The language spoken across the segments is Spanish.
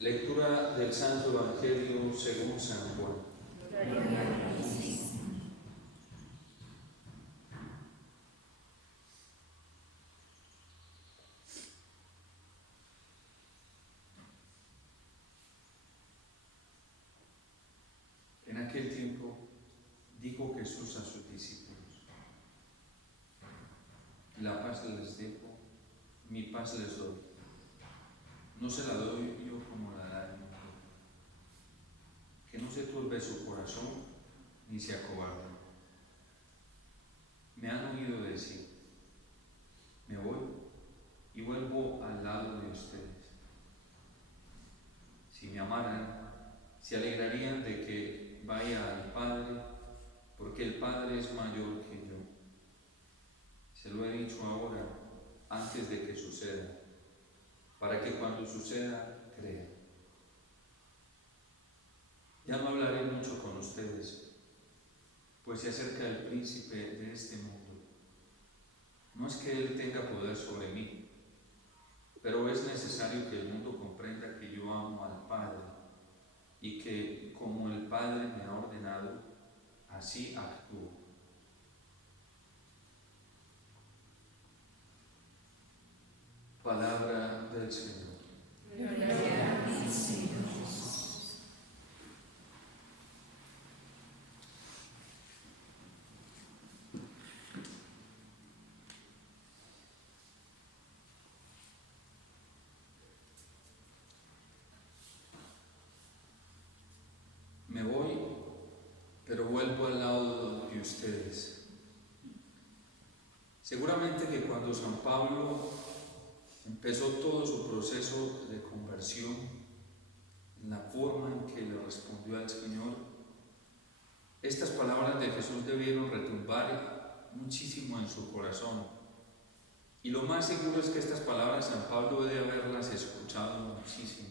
Lectura del Santo Evangelio según San Juan. En aquel tiempo dijo Jesús a sus discípulos: la paz les dejo, mi paz les doy. No se la doy yo como la da el mundo. Que no se turbe su corazón ni se acobarde. Me han oído decir: me voy y vuelvo al lado de ustedes. Si me amaran, se alegrarían de que vaya al Padre, porque el Padre es mayor que yo. Se lo he dicho ahora, antes de que suceda, para que cuando suceda, crean. Ya no hablaré mucho con ustedes, pues se acerca el príncipe de este mundo. No es que él tenga poder sobre mí, pero es necesario que el mundo comprenda que yo amo al Padre y que, como el Padre me ha ordenado, así actúo. Palabra del Señor. Gloria a ti, Señor. Me voy, pero vuelvo al lado de ustedes. Seguramente que cuando San Pablo empezó todo su proceso de conversión, en la forma en que le respondió al Señor, estas palabras de Jesús debieron retumbar muchísimo en su corazón. Y lo más seguro es que estas palabras San Pablo debe haberlas escuchado muchísimo.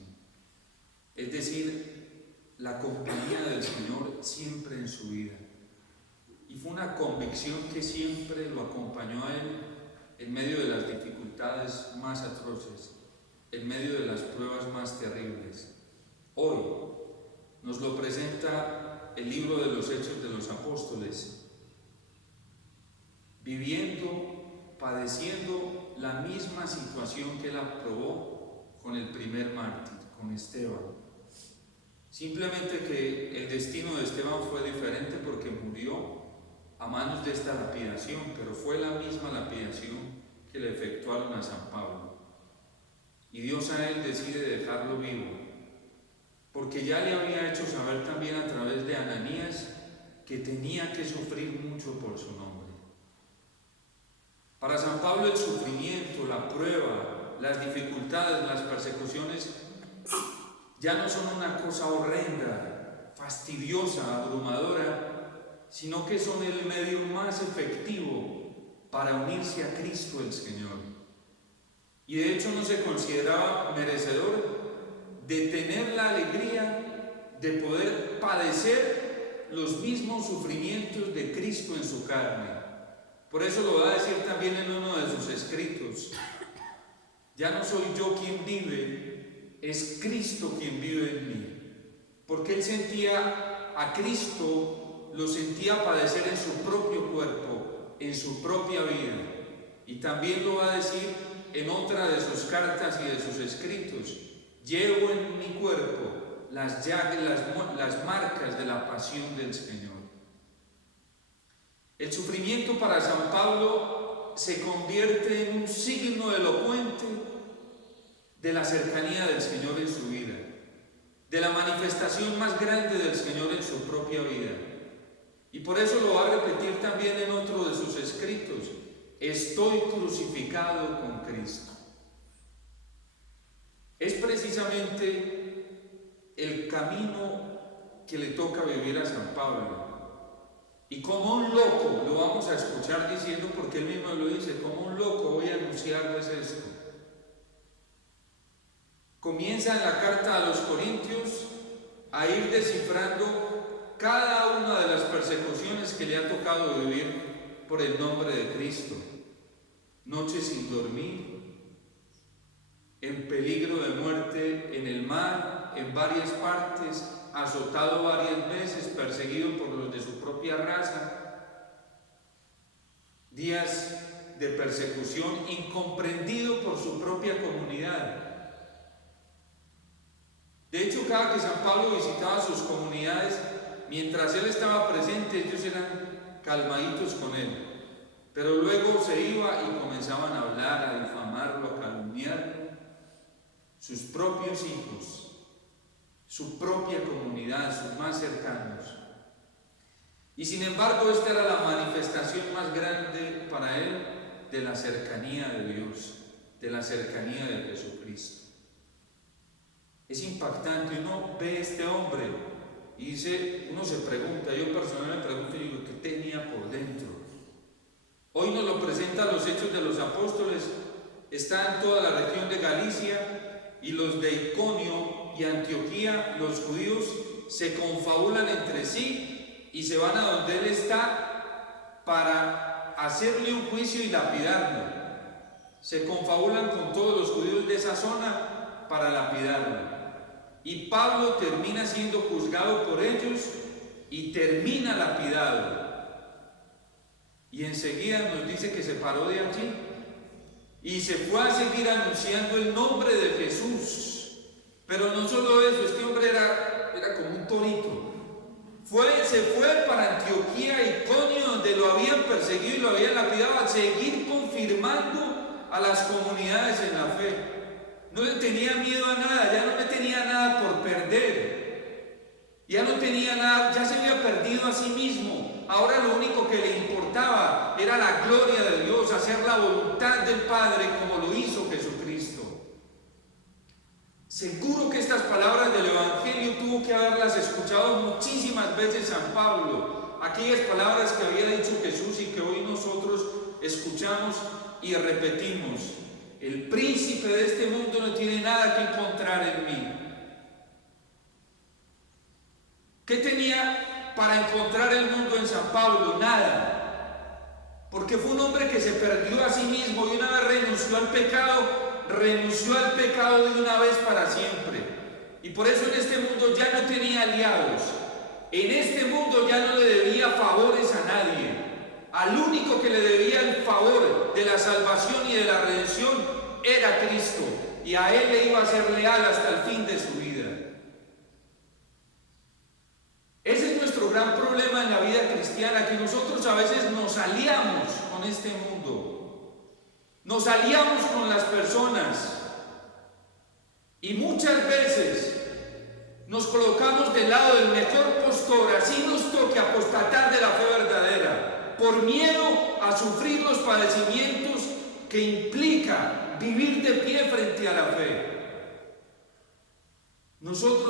Es decir, la compañía del Señor siempre en su vida. Y fue una convicción que siempre lo acompañó a él en medio de las dificultades más atroces, en medio de las pruebas más terribles. Hoy nos lo presenta el libro de los Hechos de los Apóstoles, viviendo, padeciendo la misma situación que él aprobó con el primer mártir, con Esteban. Simplemente que el destino de Esteban fue diferente porque murió a manos de esta lapidación, pero fue la misma lapidación que le efectuaron a San Pablo. Y Dios a él decide dejarlo vivo, porque ya le había hecho saber también a través de Ananías que tenía que sufrir mucho por su nombre. Para San Pablo el sufrimiento, la prueba, las dificultades, las persecuciones ya no son una cosa horrenda, fastidiosa, abrumadora, sino que son el medio más efectivo para unirse a Cristo el Señor. Y de hecho no se consideraba merecedor de tener la alegría de poder padecer los mismos sufrimientos de Cristo en su carne. Por eso lo va a decir también en uno de sus escritos: ya no soy yo quien vive, es Cristo quien vive en mí. Porque él sentía a Cristo, lo sentía padecer en su propio cuerpo, en su propia vida. Y también lo va a decir en otra de sus cartas y de sus escritos: llevo en mi cuerpo las marcas de la pasión del Señor. El sufrimiento para San Pablo se convierte en un signo elocuente de la cercanía del Señor en su vida, de la manifestación más grande del Señor en su propia vida. Y por eso lo va a repetir también en otro de sus escritos: estoy crucificado con Cristo. Es precisamente el camino que le toca vivir a San Pablo. Y como un loco, lo vamos a escuchar diciendo, porque él mismo lo dice: como un loco voy a anunciarles esto. Comienza en la carta a los Corintios a ir descifrando cada una de las persecuciones que le ha tocado vivir por el nombre de Cristo. Noches sin dormir, en peligro de muerte, muerte en el mar, en varias partes, azotado varias veces, perseguido por los de su propia raza, días de persecución, incomprendido por su propia comunidad. De hecho, cada que San Pablo visitaba sus comunidades, mientras él estaba presente, ellos eran calmaditos con él. Pero luego se iba y comenzaban a hablar, a difamarlo, a calumniarlo. Sus propios hijos, su propia comunidad, sus más cercanos. Y sin embargo, esta era la manifestación más grande para él de la cercanía de Dios, de la cercanía de Jesucristo. Es impactante, uno ve a este hombre y uno se pregunta, yo personalmente me pregunto y digo, ¿qué tenía por dentro? Hoy nos lo presentan los Hechos de los Apóstoles, está en toda la región de Galicia, y los de Iconio y Antioquía, los judíos, se confabulan entre sí y se van a donde él está para hacerle un juicio y lapidarlo. Se confabulan con todos los judíos de esa zona para lapidarlo. Y Pablo termina siendo juzgado por ellos y termina lapidado. Y enseguida nos dice que se paró de allí y se fue a seguir anunciando el nombre de Jesús. Pero no solo eso, este hombre era como un torito. Se fue para Antioquía, Iconio, donde lo habían perseguido y lo habían lapidado, a seguir confirmando a las comunidades en la fe. No le tenía miedo a nada, ya no le tenía nada por perder. Ya no tenía nada, ya se había perdido a sí mismo. Ahora lo único que le importaba era la gloria de Dios, hacer la voluntad del Padre como lo hizo Jesucristo. Seguro que estas palabras del Evangelio tuvo que haberlas escuchado muchísimas veces San Pablo. Aquellas palabras que había dicho Jesús y que hoy nosotros escuchamos y repetimos. El príncipe de este mundo no tiene nada que encontrar en mí. ¿Qué tenía para encontrar el mundo en San Pablo? Nada. Porque fue un hombre que se perdió a sí mismo y una vez renunció al pecado de una vez para siempre. Y por eso en este mundo ya no tenía aliados. En este mundo ya no le debía favores a nadie. Al único que le debía el favor de la salvación y de la redención era Cristo. Y a Él le iba a ser leal hasta el fin de su vida. Ese es nuestro gran problema en la vida cristiana, que nosotros a veces nos aliamos con este mundo, nos aliamos con las personas y muchas veces nos colocamos del lado del mejor postor, así nos toque apostatar de la fe verdadera, por miedo a sufrir los padecimientos que implica vivir de pie frente a la fe. Nosotros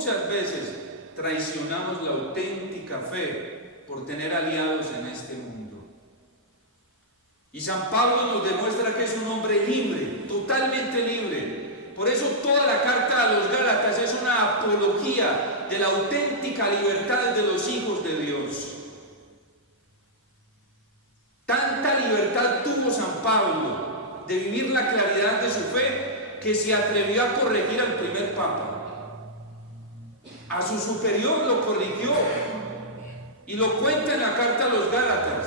muchas veces traicionamos la auténtica fe por tener aliados en este mundo. Y San Pablo nos demuestra que es un hombre libre, totalmente libre. Por eso toda la carta a los Gálatas es una apología de la auténtica libertad de los hijos de Dios. Tanta libertad tuvo San Pablo de vivir la claridad de su fe que se atrevió a corregir al primer papa. A su superior lo corrigió y lo cuenta en la carta a los Gálatas.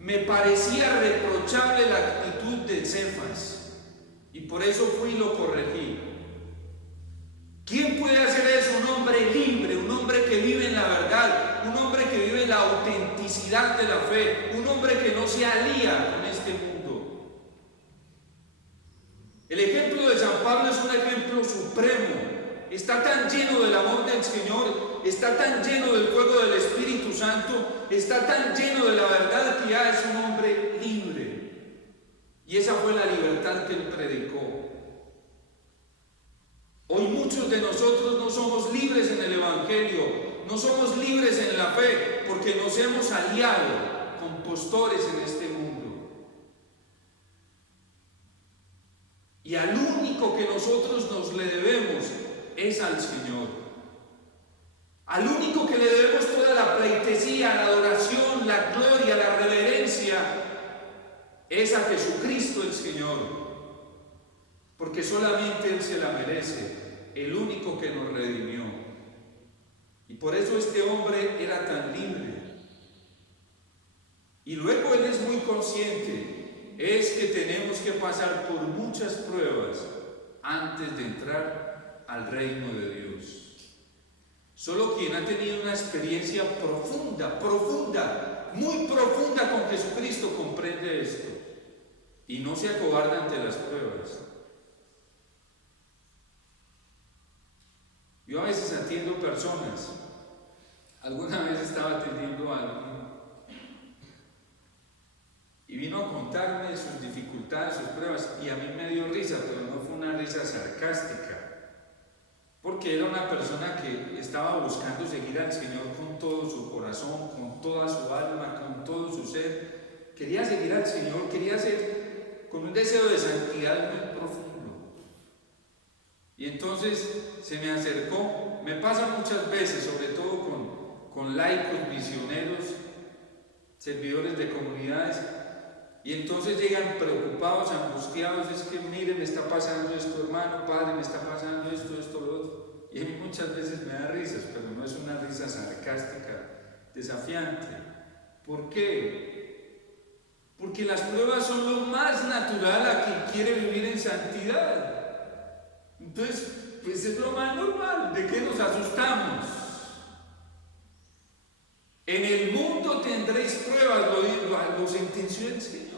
Me parecía reprochable la actitud de Cefas y por eso fui y lo corregí. ¿Quién puede hacer eso? Un hombre libre, un hombre que vive en la verdad, un hombre que vive en la autenticidad de la fe, un hombre que no se alía con este mundo. El ejemplo de San Pablo es un ejemplo supremo. Está tan lleno del amor del Señor, está tan lleno del fuego del Espíritu Santo, está tan lleno de la verdad que ya es un hombre libre. Y esa fue la libertad que él predicó. Hoy muchos de nosotros no somos libres en el Evangelio, no somos libres en la fe, porque nos hemos aliado con postores en este mundo. Y al único que nosotros nos le debemos es al Señor. Al único que le debemos toda la pleitesía, la adoración, la gloria, la reverencia, es a Jesucristo el Señor. porque solamente Él se la merece, el único que nos redimió. Y por eso este hombre era tan libre. Y luego Él es muy consciente, es que tenemos que pasar por muchas pruebas antes de entrar al reino de Dios. Solo quien ha tenido una experiencia profunda, muy profunda con Jesucristo comprende esto y no se acobarda ante las pruebas. Yo a veces atiendo personas. Alguna vez estaba atendiendo a alguien y vino a contarme sus dificultades, sus pruebas, y a mí me dio risa, pero no fue una risa sarcástica, porque era una persona que estaba buscando seguir al Señor con todo su corazón, con toda su alma, con todo su ser. Quería seguir al Señor, quería ser con un deseo de santidad muy profundo. Y entonces se me acercó, me pasa muchas veces, sobre todo con laicos, misioneros, servidores de comunidades, y entonces llegan preocupados, angustiados, es que mire, me está pasando esto, hermano, padre, me está pasando esto, lo otro. Y a mí muchas veces me da risas, pero no es una risa sarcástica, desafiante. ¿Por qué? Porque las pruebas son lo más natural a quien quiere vivir en santidad. Entonces, pues es lo más normal. ¿De qué nos asustamos? En el mundo tendréis pruebas, lo sentenció el Señor.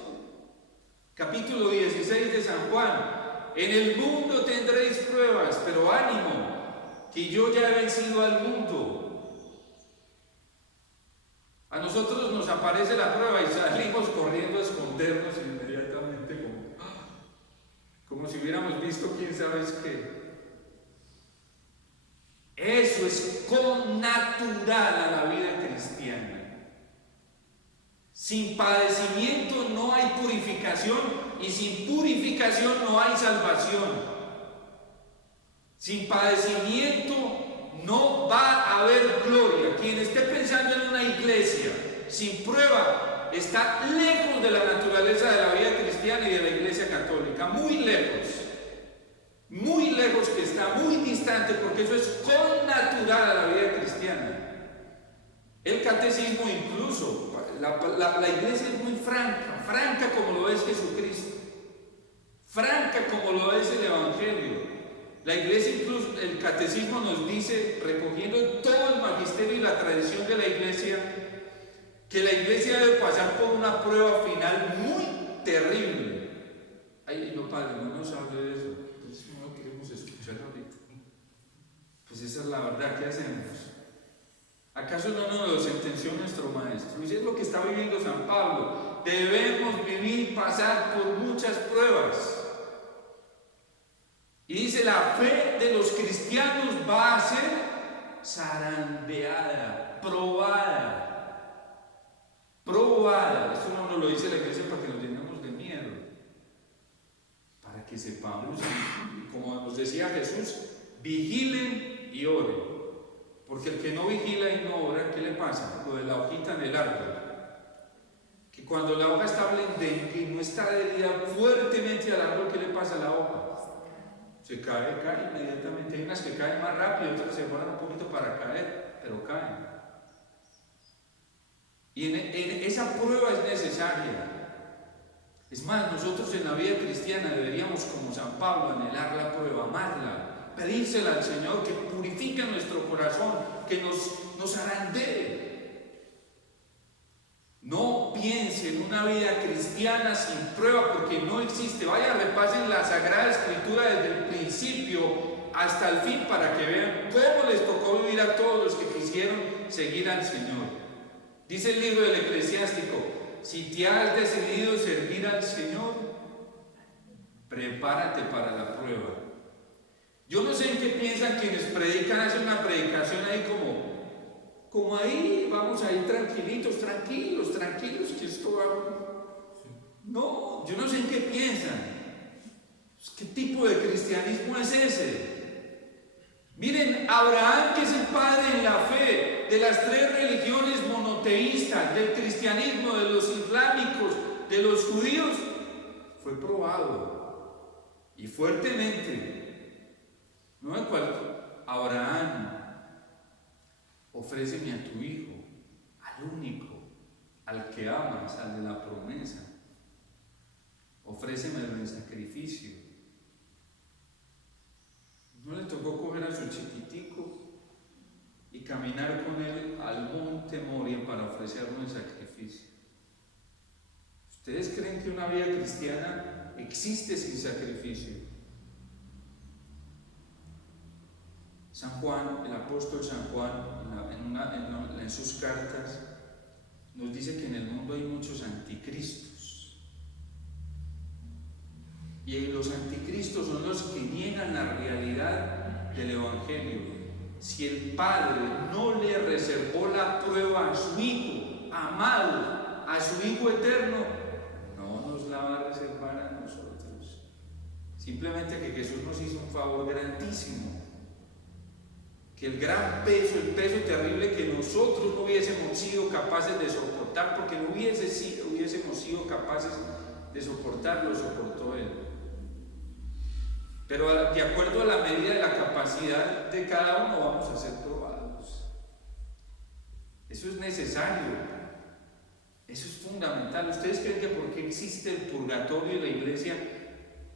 Capítulo 16 de San Juan. En el mundo tendréis pruebas, pero ánimo, que yo ya he vencido al mundo. A nosotros nos aparece la prueba y salimos corriendo a escondernos inmediatamente, como si hubiéramos visto quién sabe qué. Eso es connatural a la vida cristiana. Sin padecimiento no hay purificación y sin purificación no hay salvación. Sin padecimiento no va a haber gloria. Quien esté pensando en una iglesia sin prueba está lejos de la naturaleza de la vida cristiana y de la iglesia católica, muy lejos que está, muy distante, porque eso es connatural a la vida cristiana. El catecismo incluso, la iglesia es muy franca como lo es Jesucristo, franca como lo es el Evangelio. La iglesia incluso, el catecismo nos dice, recogiendo todo el magisterio y la tradición de la iglesia, que la iglesia debe pasar por una prueba final muy terrible. Ay, no, padre, no nos hable de eso. Pues no lo queremos escuchar ahorita. Pues esa es la verdad, ¿qué hacemos? ¿Acaso no nos lo sentenció nuestro maestro? Y es lo que está viviendo San Pablo. Debemos vivir, pasar por muchas pruebas. Y dice, la fe de los cristianos va a ser zarandeada, probada. Esto no nos lo dice la iglesia para que nos llenemos de miedo. Para que sepamos, como nos decía Jesús, vigilen y oren. Porque el que no vigila y no ora, ¿qué le pasa? Lo de la hojita en el árbol. Que cuando la hoja está blendengue y no está adherida fuertemente al árbol, ¿qué le pasa a la hoja? Se cae inmediatamente. Hay unas que caen más rápido, otras se demoran un poquito para caer, pero caen. Y en esa prueba es necesaria. Es más, nosotros en la vida cristiana deberíamos, como San Pablo, anhelar la prueba, amarla, pedírsela al Señor, que purifique nuestro corazón, que nos zarandee. No piense en una vida cristiana sin prueba, porque no existe. Vaya, repasen la Sagrada Escritura desde el principio hasta el fin para que vean cómo les tocó vivir a todos los que quisieron seguir al Señor. Dice el libro del Eclesiástico, si te has decidido servir al Señor, prepárate para la prueba. Yo no sé en qué piensan quienes predican, hacen una predicación ahí como ahí, vamos a ir tranquilos, que esto va. No, yo no sé en qué piensan. ¿Qué tipo de cristianismo es ese? Miren, Abraham, que es el padre en la fe de las tres religiones monoteístas, del cristianismo, de los islámicos, de los judíos, fue probado. y fuertemente, no es cual Abraham, ofréceme a tu hijo, al único, al que amas, al de la promesa, ofrécemelo en sacrificio. No le tocó coger a su chiquitico y caminar con él al monte Moria para ofrecerlo en sacrificio. ¿Ustedes creen que una vida cristiana existe sin sacrificio? San Juan, el apóstol San Juan, en sus cartas, nos dice que en el mundo hay muchos anticristos. Y los anticristos son los que niegan la realidad del Evangelio. Si el Padre no le reservó la prueba a su Hijo amado, a su Hijo eterno, no nos la va a reservar a nosotros. Simplemente que Jesús nos hizo un favor grandísimo. Que el gran peso, el peso terrible que nosotros no hubiésemos sido capaces de soportar, porque no hubiésemos sido capaces de soportar, lo soportó Él. Pero de acuerdo a la medida de la capacidad de cada uno vamos a ser probados. Eso es necesario. Eso es fundamental. ¿Ustedes creen que porque existe el purgatorio y la Iglesia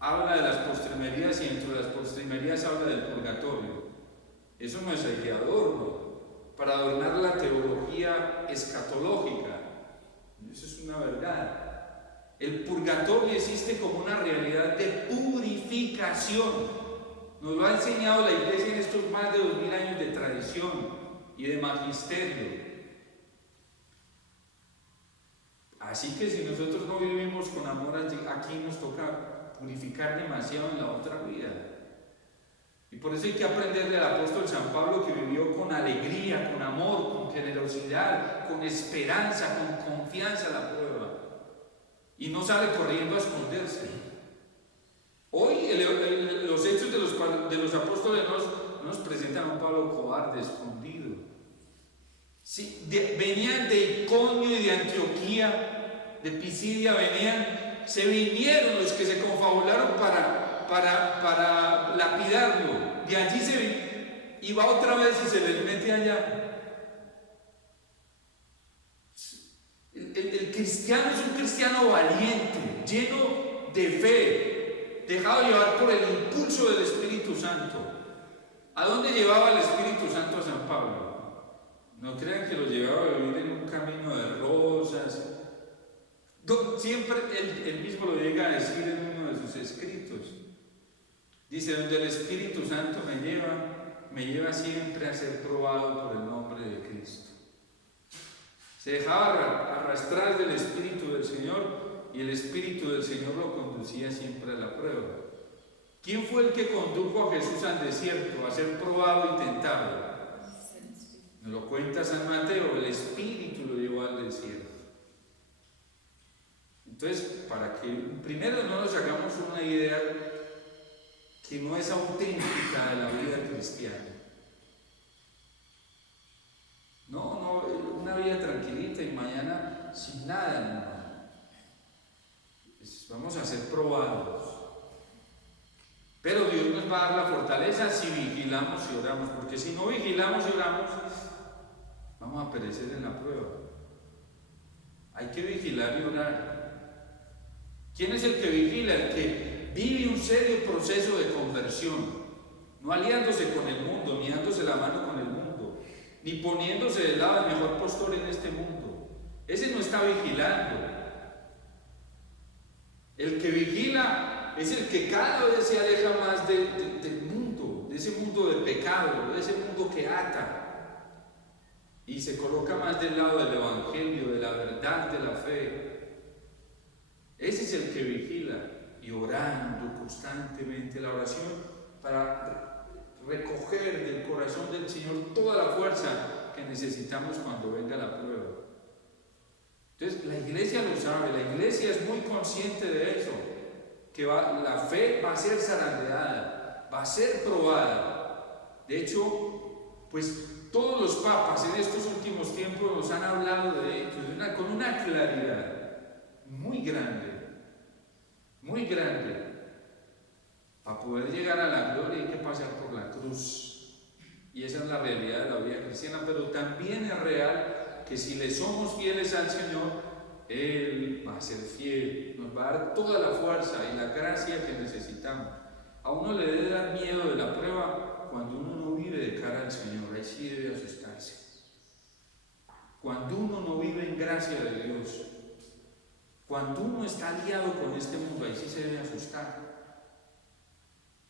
habla de las postrimerías y dentro de las postrimerías habla del purgatorio? Eso no es ahí de adorno, para adornar la teología escatológica. Eso es una verdad. El purgatorio existe como una realidad de purificación. Nos lo ha enseñado la Iglesia en estos más de 2000 años de tradición y de magisterio. Así que si nosotros no vivimos con amor, aquí nos toca purificar demasiado en la otra vida. Y por eso hay que aprender del apóstol San Pablo, que vivió con alegría, con amor, con generosidad, con esperanza, con confianza la prueba. Y no sale corriendo a esconderse. Hoy los hechos de los apóstoles no nos presentan a un Pablo cobarde, escondido. Sí, venían de Iconio y de Antioquía, de Pisidia, se vinieron los que se confabularon para lapidarlo. De allí y va otra vez y se les mete allá. El cristiano es un cristiano valiente, lleno de fe, dejado llevar por el impulso del Espíritu Santo. ¿A dónde llevaba el Espíritu Santo a San Pablo? No crean que lo llevaba a vivir en un camino de rosas. Siempre él mismo lo llega a decir en uno de sus escritos. Dice, donde el Espíritu Santo me lleva siempre a ser probado por el nombre de Cristo. Se dejaba arrastrar del Espíritu del Señor y el Espíritu del Señor lo conducía siempre a la prueba. ¿Quién fue el que condujo a Jesús al desierto a ser probado y tentado? Nos lo cuenta San Mateo, el Espíritu lo llevó al desierto. Entonces, para que primero no nos hagamos una idea que no es auténtica de la vida cristiana. No, una vida tranquilita y mañana sin nada, no. Vamos a ser probados. Pero Dios nos va a dar la fortaleza si vigilamos y oramos, porque si no vigilamos y oramos, vamos a perecer en la prueba. Hay que vigilar y orar. ¿Quién es el que vigila? El que vive un serio proceso de conversión, no aliándose con el mundo, ni dándose la mano con el mundo, ni poniéndose del lado del mejor postor en este mundo. Ese no está vigilando. El que vigila es el que cada vez se aleja más del mundo, de ese mundo de pecado, de ese mundo que ata, y se coloca más del lado del Evangelio, de la verdad, de la fe. Ese es el que vigila y orando constantemente la oración para recoger del corazón del Señor toda la fuerza que necesitamos cuando venga la prueba. Entonces la Iglesia lo sabe, la Iglesia es muy consciente de eso, que la fe va a ser zarandeada, va a ser probada. De hecho, pues todos los papas en estos últimos tiempos nos han hablado de ello con una claridad muy grande, muy grande. Para poder llegar a la gloria hay que pasar por la cruz. Y esa es la realidad de la vida cristiana, pero también es real que si le somos fieles al Señor, Él va a ser fiel, nos va a dar toda la fuerza y la gracia que necesitamos. A uno le debe dar miedo de la prueba cuando uno no vive de cara al Señor, ahí sí debe asustarse. Cuando uno no vive en gracia de Dios, cuando uno está aliado con este mundo, ahí sí se debe asustar,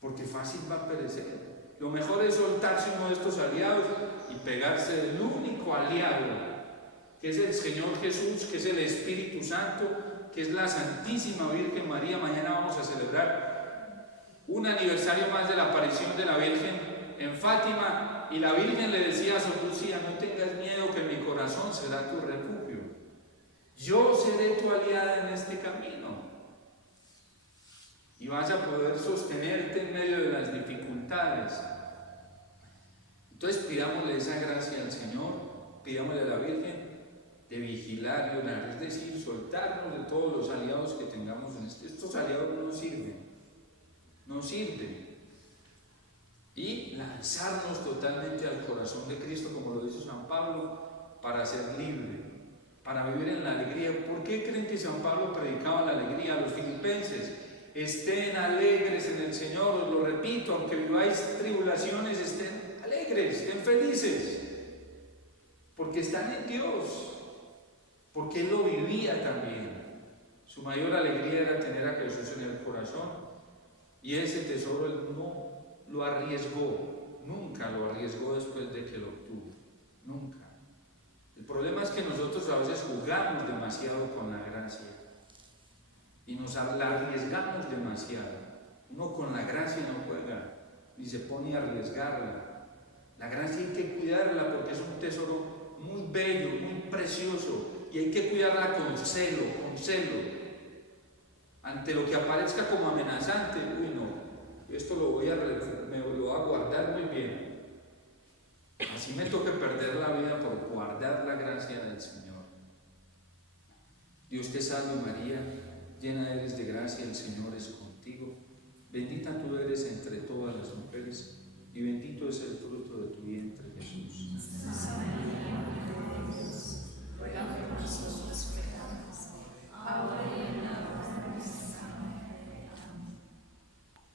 porque fácil va a perecer. Lo mejor es soltarse uno de estos aliados y pegarse del único aliado, que es el Señor Jesús, que es el Espíritu Santo, que es la Santísima Virgen María. Mañana vamos a celebrar un aniversario más de la aparición de la Virgen en Fátima, y la Virgen le decía a Sor Lucía: no tengas miedo, que mi corazón será tu refugio. Yo seré tu aliada en este camino. Y vas a poder sostenerte en medio de las dificultades. Entonces pidámosle esa gracia al Señor, pidámosle a la Virgen de vigilar y orar, es decir, soltarnos de todos los aliados que tengamos en estos aliados no nos sirven. Y lanzarnos totalmente al corazón de Cristo, como lo dice San Pablo, para ser libre, para vivir en la alegría. ¿Por qué creen que San Pablo predicaba la alegría a los filipenses? Estén alegres en el Señor, os lo repito, aunque viváis tribulaciones, estén alegres, estén felices, porque están en Dios, porque Él lo vivía también. Su mayor alegría era tener a Jesús en el corazón, y ese tesoro Él no lo arriesgó, nunca lo arriesgó después de que lo obtuvo, nunca. El problema es que nosotros a veces jugamos demasiado con la gracia y nos la arriesgamos demasiado. Uno con la gracia no juega ni se pone a arriesgarla. La gracia hay que cuidarla porque es un tesoro muy bello, muy precioso, y hay que cuidarla con celo, ante lo que aparezca como amenazante. Uy, no, esto me lo voy a guardar muy bien. Así me toque perder la vida por guardar la gracia del Señor. Dios te salve María, llena eres de gracia, el Señor es contigo. Bendita tú eres entre todas las mujeres, y bendito es el fruto de tu vientre, Jesús.